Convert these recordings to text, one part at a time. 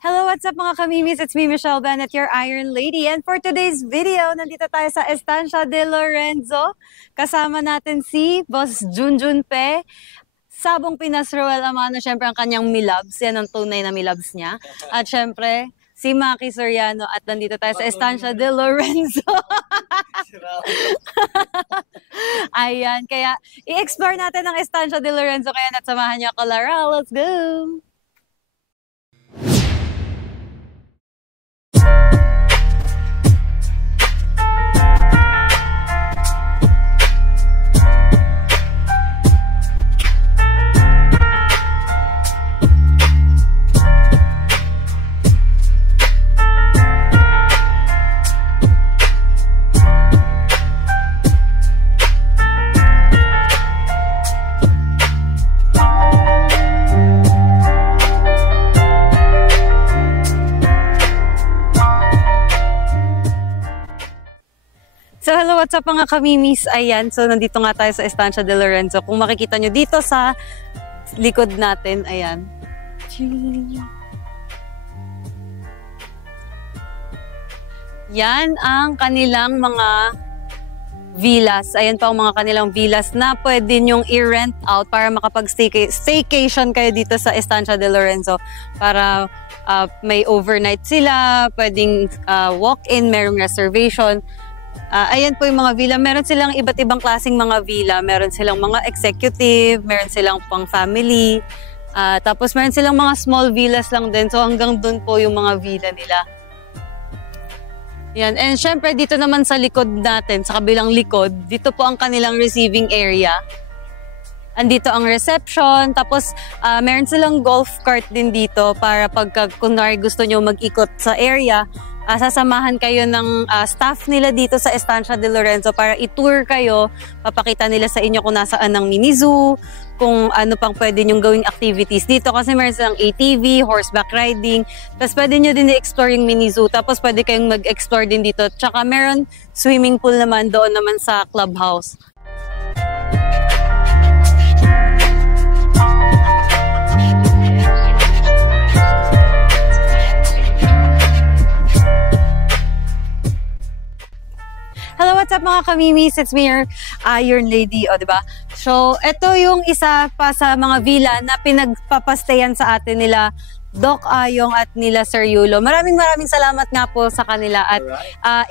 Hello, what's up mga kamimis? It's me, Michelle Bennett, your Iron Lady. And for today's video, nandito tayo sa Estancia de Lorenzo. Kasama natin si Boss Junjun Pe. Sabong Pinas Roel Amano, syempre ang kanyang milabs. Yan ang tunay na milabs niya. At syempre, si Maki Soriano. At nandito tayo sa Estancia de Lorenzo. Ayan, kaya i-explore natin ang Estancia de Lorenzo. Kaya natsamahan niyo ako, Lara. Let's go! So hello, what's up mga kamimis? Ayan, so nandito nga tayo sa Estancia de Lorenzo. Kung makikita nyo dito sa likod natin, ayan. Yan ang kanilang mga villas. Ayan pa ang mga kanilang villas na pwede nyong i-rent out para makapag-staycation kayo dito sa Estancia de Lorenzo. Para may overnight sila, pwedeng walk-in, merong reservation. Ayan po yung mga villa. Meron silang iba't ibang klaseng mga villa. Meron silang mga executive, meron silang pang family. Tapos meron silang mga small villas lang din. So hanggang dun po yung mga villa nila. Yan. And syempre dito naman sa likod natin, sa kabilang likod, dito po ang kanilang receiving area. Andito ang reception. Tapos meron silang golf cart din dito para pagka kunwari gusto nyo mag-ikot sa area, sasamahan kayo ng staff nila dito sa Estancia de Lorenzo para i-tour kayo. Papakita nila sa inyo kung nasaan ang mini zoo, kung ano pang pwede nyong gawing activities dito. Kasi meron silang ATV, horseback riding. Tapos pwede nyo din i-explore yung mini zoo. Tapos pwede kayong mag-explore din dito. Tsaka meron swimming pool naman doon naman sa clubhouse. Hello, what's up mga kamimis? It's me, your Iron Lady, o diba? So, ito yung isa pa sa mga villa na pinagpapastayan sa atin nila Doc Ayong at nila Sir Yulo. Maraming salamat nga po sa kanila at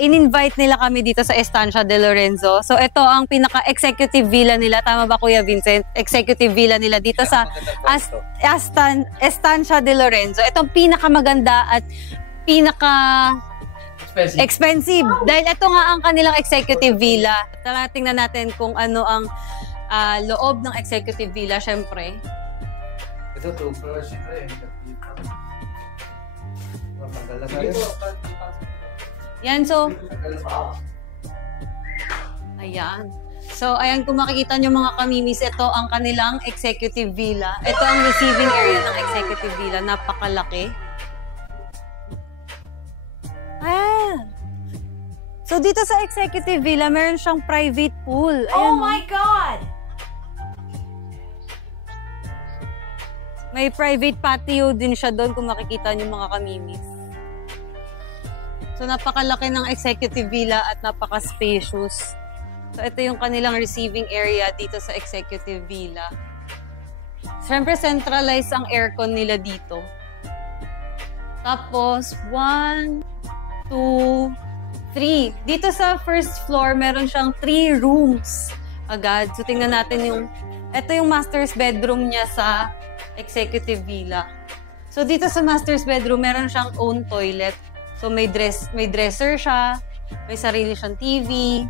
in-invite nila kami dito sa Estancia de Lorenzo. So, ito ang pinaka-executive villa nila. Tama ba, Kuya Vincent? Executive villa nila dito sa Estancia de Lorenzo. Itong pinakamaganda at expensive. Dahil ito nga ang kanilang executive villa. Tingnan natin kung ano ang loob ng executive villa, syempre. Ito, 2 floors ito eh. Yan, so ayan. So, ayan, kung makikita nyo mga kamimis, ito ang kanilang executive villa. Ito ang receiving area ng executive villa. Napakalaki. So, dito sa executive villa, meron siyang private pool. Ayan, oh my God! May private patio din siya doon kung makikita niyo mga kamimis. So, napakalaki ng executive villa at napaka-spacious. So, ito yung kanilang receiving area dito sa executive villa. Siyempre, centralized ang aircon nila dito. Tapos, 1, 2, 3. Dito sa first floor, meron siyang 3 rooms agad. So, tingnan natin yung... Ito yung master's bedroom niya sa executive villa. So, dito sa master's bedroom, meron siyang own toilet. So, may dresser siya. May sarili siyang TV.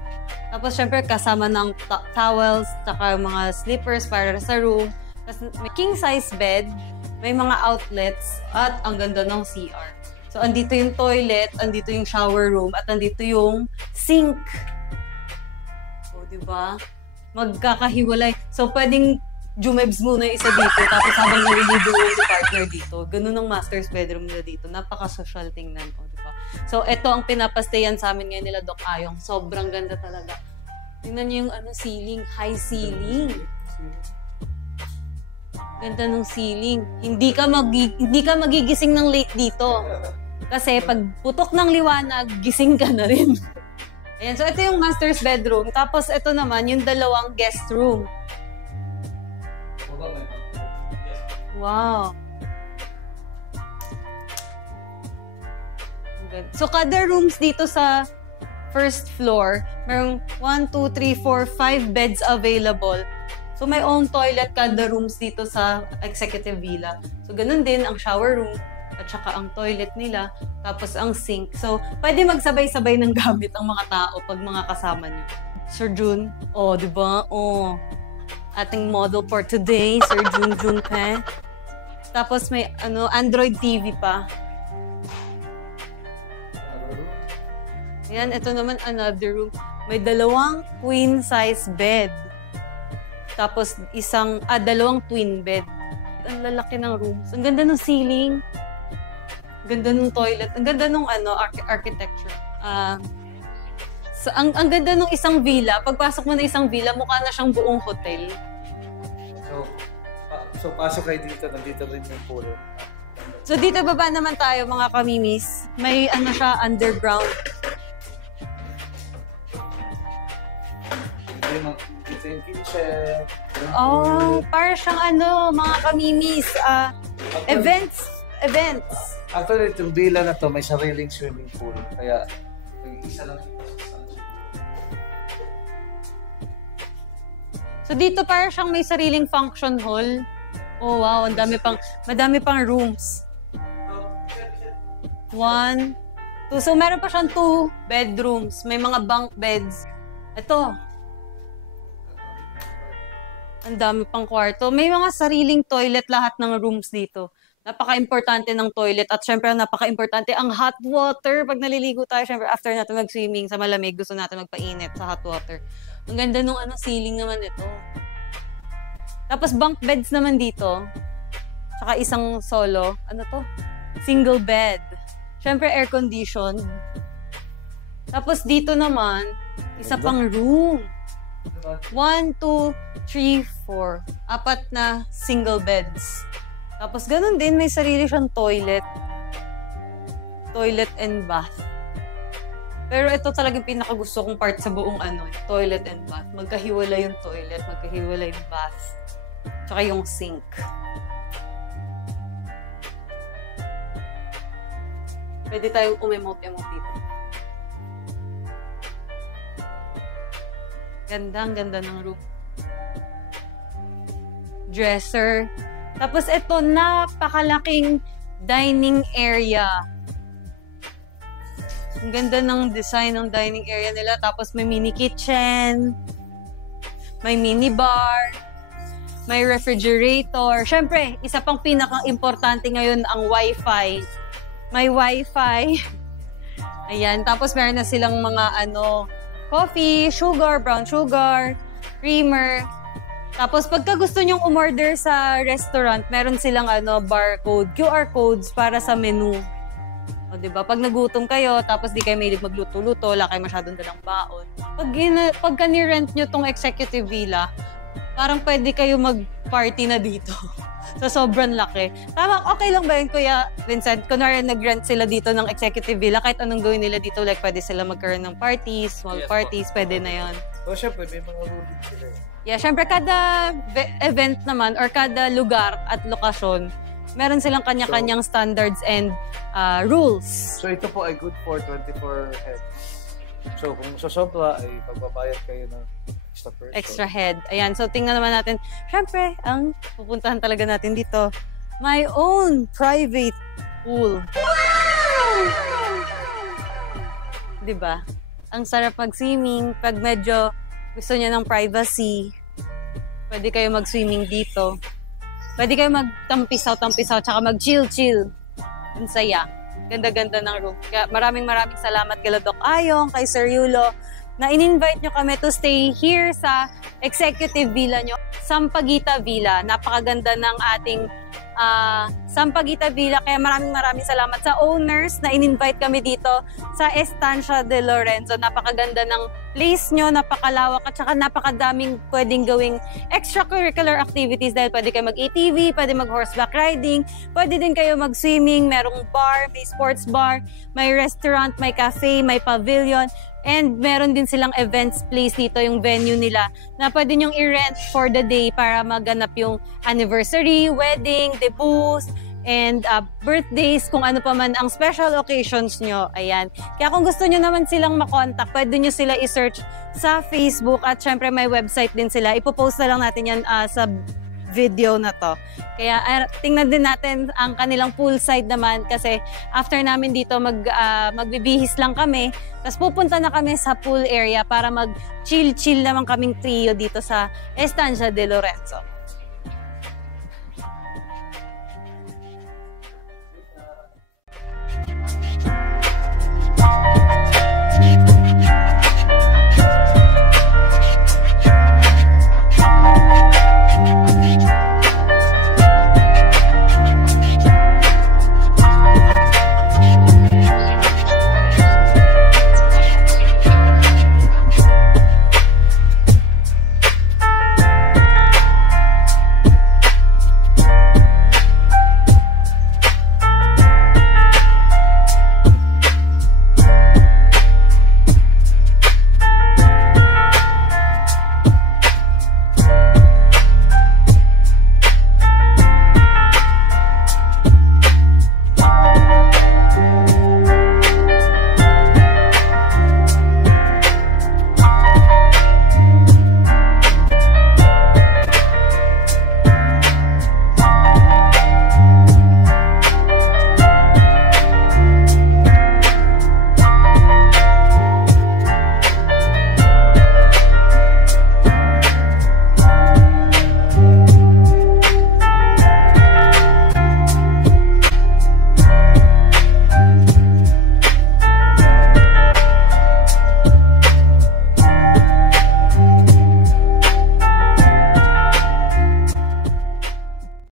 Tapos, syempre, kasama ng towels, tsaka mga slippers para sa room. Tapos, may king-size bed. May mga outlets. At ang ganda ng CR. So, andito yung toilet, andito yung shower room, at andito yung sink. O, diba? Magkakahiwalay. So, pwedeng jumebs muna yung isa dito, tapos habang naliligo yung partner dito. Ganun ang master's bedroom nila dito. Napaka-social tingnan. O, diba? So, ito ang pinapastayan sa amin ngayon nila Doc Ayong. Sobrang ganda talaga. Tingnan niyo yung ceiling, high ceiling. Ganda ng ceiling. Hindi ka magigising ng late dito. Kasi pag putok ng liwanag, gising ka na rin. Ayan, so ito yung master's bedroom. Tapos ito naman yung dalawang guest room. Wow. So kada rooms dito sa first floor, merong 1, 2, 3, 4, 5 beds available. So may own toilet kada rooms dito sa executive villa. So ganun din ang shower room at saka ang toilet nila, tapos ang sink. So pwede magsabay-sabay ng gamit ang mga tao pag mga kasama nyo. Sir Jun, di ba? Ating model for today, Sir Jun Pe. Tapos may Android TV pa. Yan, ito naman another room. May dalawang queen size bed. Tapos dalawang twin bed. Ang lalaki ng rooms. Ang ganda ng ceiling. Ang ganda ng toilet. Ang ganda ng architecture. So, ang ganda ng isang villa. Pagpasok mo na isang villa, mukha na siyang buong hotel. So pasok kayo dito. Nandito rin yung pool. So dito baba naman tayo mga kamimis. May siya, underground. Dito yung kitchen. Para siyang mga kamimis. Events. Actually, itong villa na to may sariling swimming pool. Kaya, may isa lang ito. So dito para siyang may sariling function hall. Oh wow, madami pang rooms. 1, 2. So meron pa siyang 2 bedrooms. May mga bunk beds. Ito. Ang dami pang kwarto. May mga sariling toilet lahat ng rooms dito. Napaka-importante ng toilet at syempre napaka-importante ang hot water. Pag naliligo tayo, syempre after natin mag-swimming sa malamig, gusto natin magpainit sa hot water. Ang ganda nung ceiling naman ito. Tapos bunk beds naman dito. Tsaka isang solo. Single bed. Syempre air-conditioned. Tapos dito naman, isa pang room. 1, 2, 3, 4. 4 na single beds. Tapos ganun din, may sarili siyang toilet. Toilet and bath. Pero ito talagang pinakagusto kong part sa buong toilet and bath. Magkahiwalay yung toilet, magkahiwalay yung bath. Tsaka yung sink. Pwede tayong umemote-emote dito. Ang ganda ng room. Dresser. Tapos ito, napakalaking dining area. Ang ganda ng design ng dining area nila. Tapos may mini kitchen, may mini bar, may refrigerator. Siyempre, isa pang pinaka-importante ngayon ang Wi-Fi. May Wi-Fi. Ayan. Tapos meron na silang mga coffee, sugar, brown sugar, creamer. Tapos pagka gusto nyong umorder sa restaurant, meron silang barcode, QR codes para sa menu. O, diba? Pag nagutom kayo, tapos di kayo mahilig magluto-luto, wala kayo masyadong dalang baon. Pagka ni-rent nyo tong executive villa, parang pwede kayo mag-party na dito. So, sobrang laki. Tama, okay lang ba yun, Kuya Vincent? Kunwari nag-rent sila dito ng executive villa, kahit anong gawin nila dito, like pwede sila magkaroon ng parties, small parties, pwede na yun. So, syempre, may mga rules sila. Yeah, syempre, kada event naman, or kada lugar at lokasyon, meron silang kanya-kanyang standards and rules. So ito po ay good for 24 heads. So kung sobra ay pagbabayad kayo ng extra person. Extra head. Ayan, so tingnan naman natin. Syempre, ang pupuntahan talaga natin dito, my own private pool. Wow! Diba? Ang sarap mag-swimming. Pag medyo gusto niya ng privacy, pwede kayo mag-swimming dito. Pwede kayo magtampisaw-tampisaw, tsaka mag-chill-chill. Ang saya. Ganda-ganda ng room. Kaya maraming salamat kay Doc Ayong, kay Sir Yulo, na in-invite nyo kami to stay here sa executive villa nyo, Sampaguita Villa. Napakaganda ng ating Sampaguita Villa. Kaya maraming salamat sa owners na in-invite kami dito sa Estancia de Lorenzo. Napakaganda ng place nyo, napakalawak at saka napakadaming pwedeng gawing extracurricular activities dahil pwede kayo mag-ATV, pwede mag-horseback riding, pwede din kayo mag-swimming, merong bar, may sports bar, may restaurant, may cafe, may pavilion. And meron din silang events place dito, yung venue nila, na pwede nyong i-rent for the day para maganap yung anniversary, wedding, debuts, and birthdays, kung ano pa man ang special occasions nyo. Ayan. Kaya kung gusto nyo naman silang makontak, pwede nyo sila i-search sa Facebook at syempre may website din sila. Ipopost na lang natin yan sa video na to. Kaya tingnan din natin ang kanilang poolside naman kasi after namin dito magbibihis lang kami, tapos pupunta na kami sa pool area para mag-chill naman kaming trio dito sa Estancia de Lorenzo.